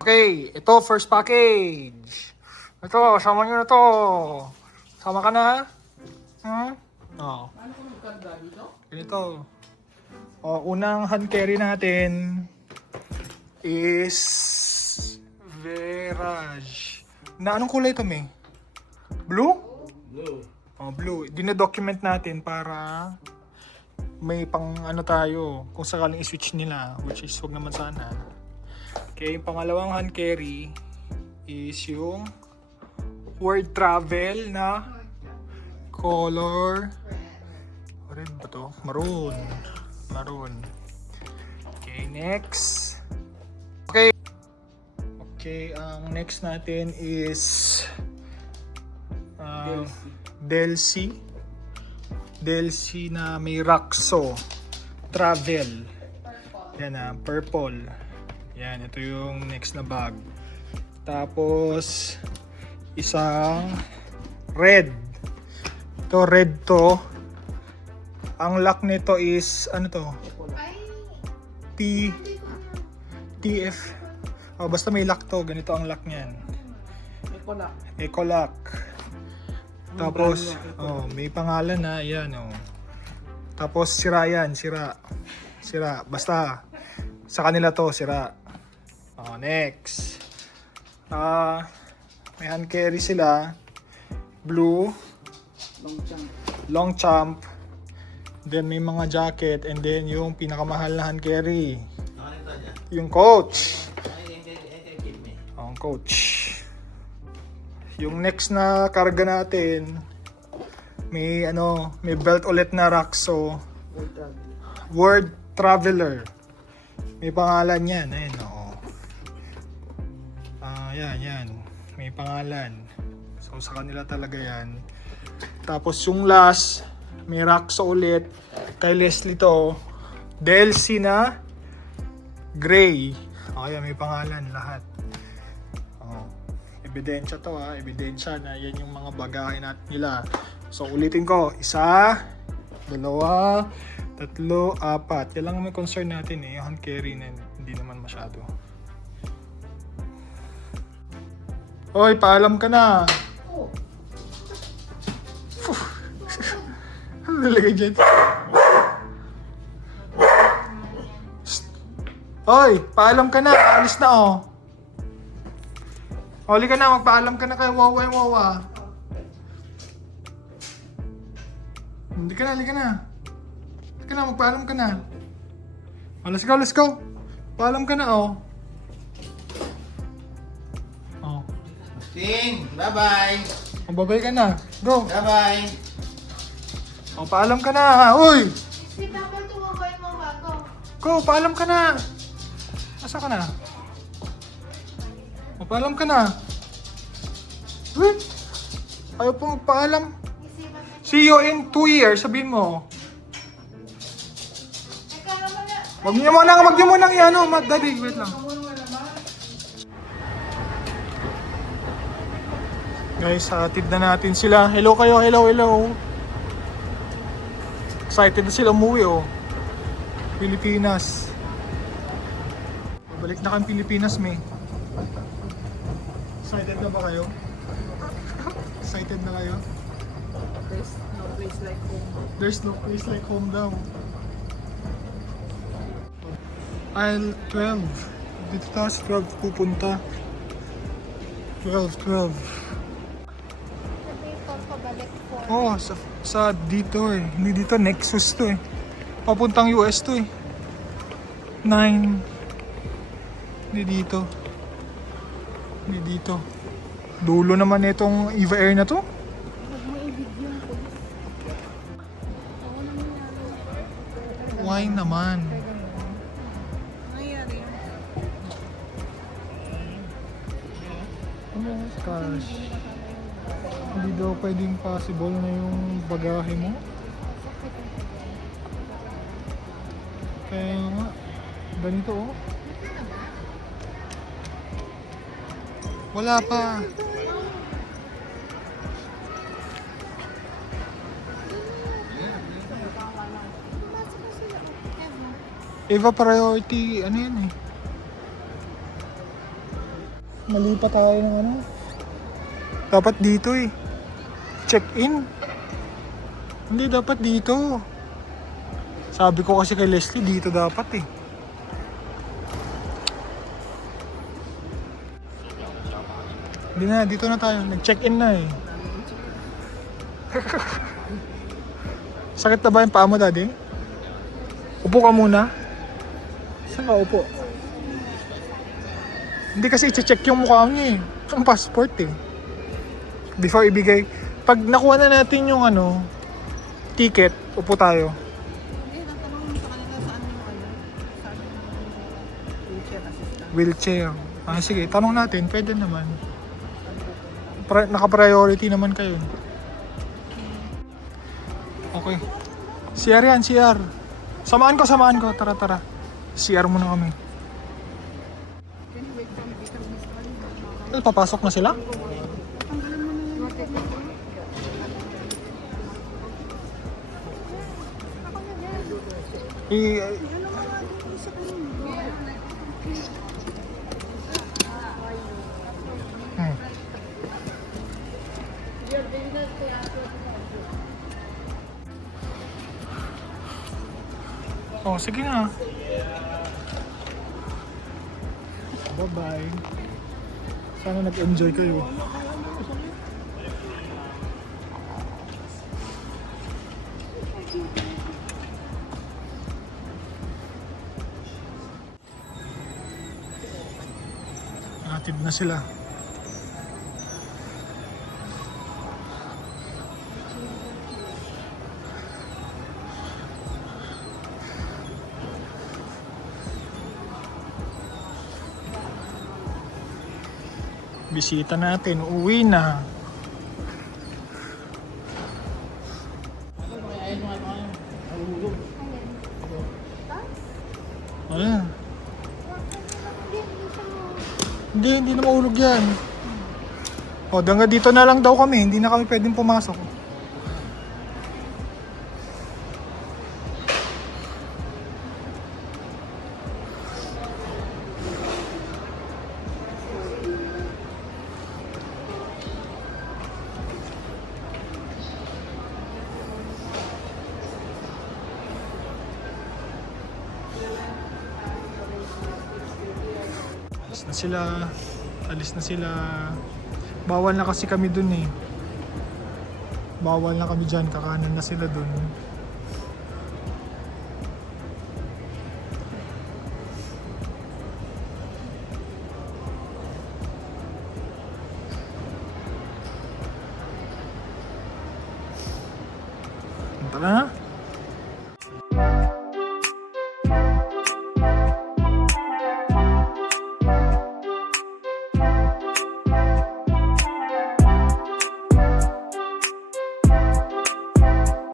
Okay, ito first package. Ito, sama nyo na to. Sama ka na? Hmm? Oh. Ano ko magkarga dito? Ganito. Unang hand carry natin is Verage. Na anong kulay ito, May? Blue? Blue. Blue. Dine-document natin para may pang ano tayo kung sakaling i-switch nila, which is wag naman sana. Okay, yung pangalawang hand carry is yung Word Travel na color red ba to? Maroon. Okay, next. Okay, ang next natin is Delcy na may Raxo Travel. Yan purple. Yan, ito yung next na bag. Tapos isang red. Ito red to. Ang lock nito is ano to? TF. Basta may lock to, ganito ang lock niyan. Eco-lock. Tapos may pangalan na, ayan Tapos sira yan, sira. Basta sa kanila to, sira. Next. May hand carry sila. Blue. Long champ. Then may mga jacket. And then yung pinakamahal na hand carry. Yung coach. Coach. Yung next na karga natin, may belt ulit na Raxo. Word Traveler. May pangalan yan. Ayun, yan. May pangalan. So, sa kanila talaga yan. Tapos, yung last, may Raxo ulit. Kay Leslie to. Delcy na gray. Yan, may pangalan lahat. Ebidensya to ebidensya na yan yung mga bagahe nila. So ulitin ko, 1, 2, 3, 4. Yan lang may concern natin yung hand carry na hindi naman masyado. Hoy, paalam ka na. Ano nalagay dyan? Hoy, paalam ka na. Alis na Huli ka na, magpaalam ka na kay Wawa. Hindi ka na. Magpaalam ka na. Let's go. Paalam ka na, Ting, bye-bye. Babay ka na. Go. Bye-bye. Paalam ka na. Uy! Wait, dapat tumabay mo bago. Go, paalam ka na. Asa ka na? Paalam ka na. Wait. Ayaw po magpaalam. See you in 2 years, sabihin mo. Teka naman na. Wag niyo mo nang Daddy, wait lang. Guys, hatid na natin sila. Hello kayo, hello. Excited na sila umuwi, Pilipinas. Babalik na kang Pilipinas, May. Excited na ba kayo? Excited na kayo? There's no place like home. There's no place like home daw. Aisle 12. Dito tayo sa 12 pupunta. 12. Sabi ko pabalik po. Sa dito Hindi dito, Nexus to Papuntang US to 9. Hindi dito. Dulo naman itong Eva Air na to. Huwag mo i-video ko. Why naman? Nangyari yan. Gosh. Hindi daw pwedeng possible na yung bagahe mo. Kaya nga, ganito Wala pa. Eva priority, ano yan Mali pa tayo ng ano. Dapat dito eh. Check-in. Hindi, dapat dito. Sabi ko kasi kay Leslie, dito dapat eh. Hindi na, dito na tayo. Nag-check-in na eh. Sakit na ba yung paa mo, Daddy? Upo ka muna. Saan ka upo? Hindi kasi i-check yung mukha niya eh. Yung passport eh. Before ibigay. Pag nakuha na natin yung ano, ticket, upo tayo. Hindi, natanong mo sa kanila saan yung ano? Saan yung wheelchair assistant? Wheelchair. Ah, sige, tanong natin. Pwede naman. Naka-priority naman kayo. Okay. CR yan, CR. Samaan ko. Tara, tara. CR muna kami. Papasok na sila? Hmm. Oh, sige na. Bye-bye. Sana nag-enjoy kayo. Atid na sila. Bisita natin, uwi na. Ayan. Hindi na maulog yan. O, hanggang dito na lang daw kami, hindi na kami pwedeng pumasok. Alis na sila. Bawal na kasi kami dun eh. Bawal na kami dyan, kakanan na sila dun. Tara na.